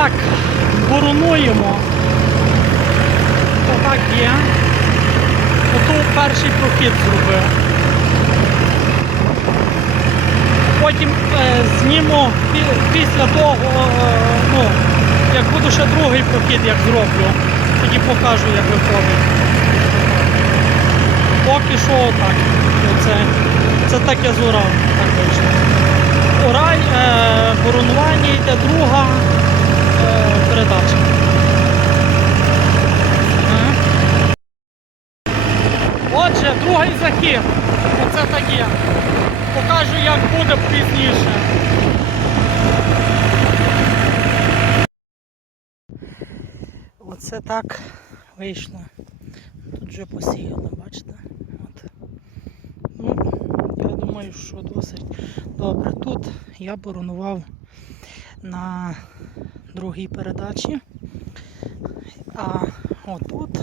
Так, боронуємо. Отак є. Ото перший прохід зробив. Потім е, зніму після того, е, ну, як буду ще другий прохід, як зроблю, тоді покажу, як виходить. Поки що отак. Оце, це так я зорав, так вийшло. Орай, е, боронування йде друга передача. Е. Отже, другий захід. Оце так є. Покажу, як буде пізніше. Оце так вийшло. Тут вже посіяли, бачите? От. Ну, я думаю, що досить добре. Тут я боронував на другій передачі. А отут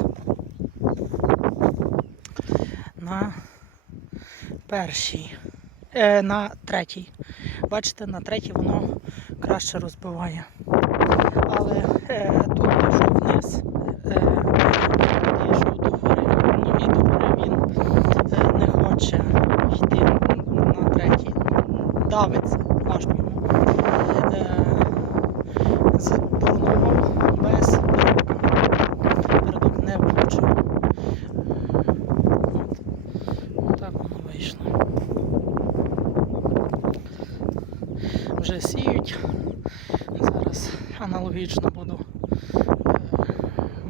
на першій. Е, на третій. Бачите, на третій воно краще розбиває. Але е, тут я вниз, е, я. Ну і до він е, не хоче йти на третій. Давиться, важко йому. Е, Заборонував без передка. Передок не влучив. От. Отак воно вийшло. Вже сіють. Зараз аналогічно буду е,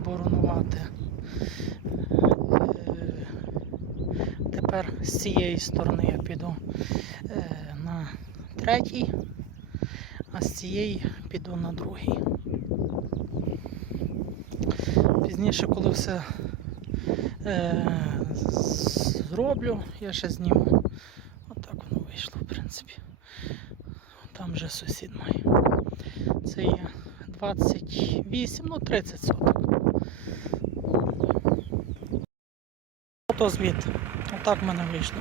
боронувати. Е, Тепер з цієї сторони я піду е, на третій, а з цієї піду на другий. Пізніше, коли все зроблю, я ще зніму. Отак воно вийшло, в принципі. Там вже сусід має. Це є 28, ну 30 соток. Ото звіт. Отак в мене вийшло.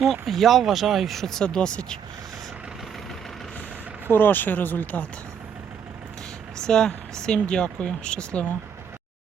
Ну, я вважаю, що це досить хороший результат. Все, всім дякую, щасливо.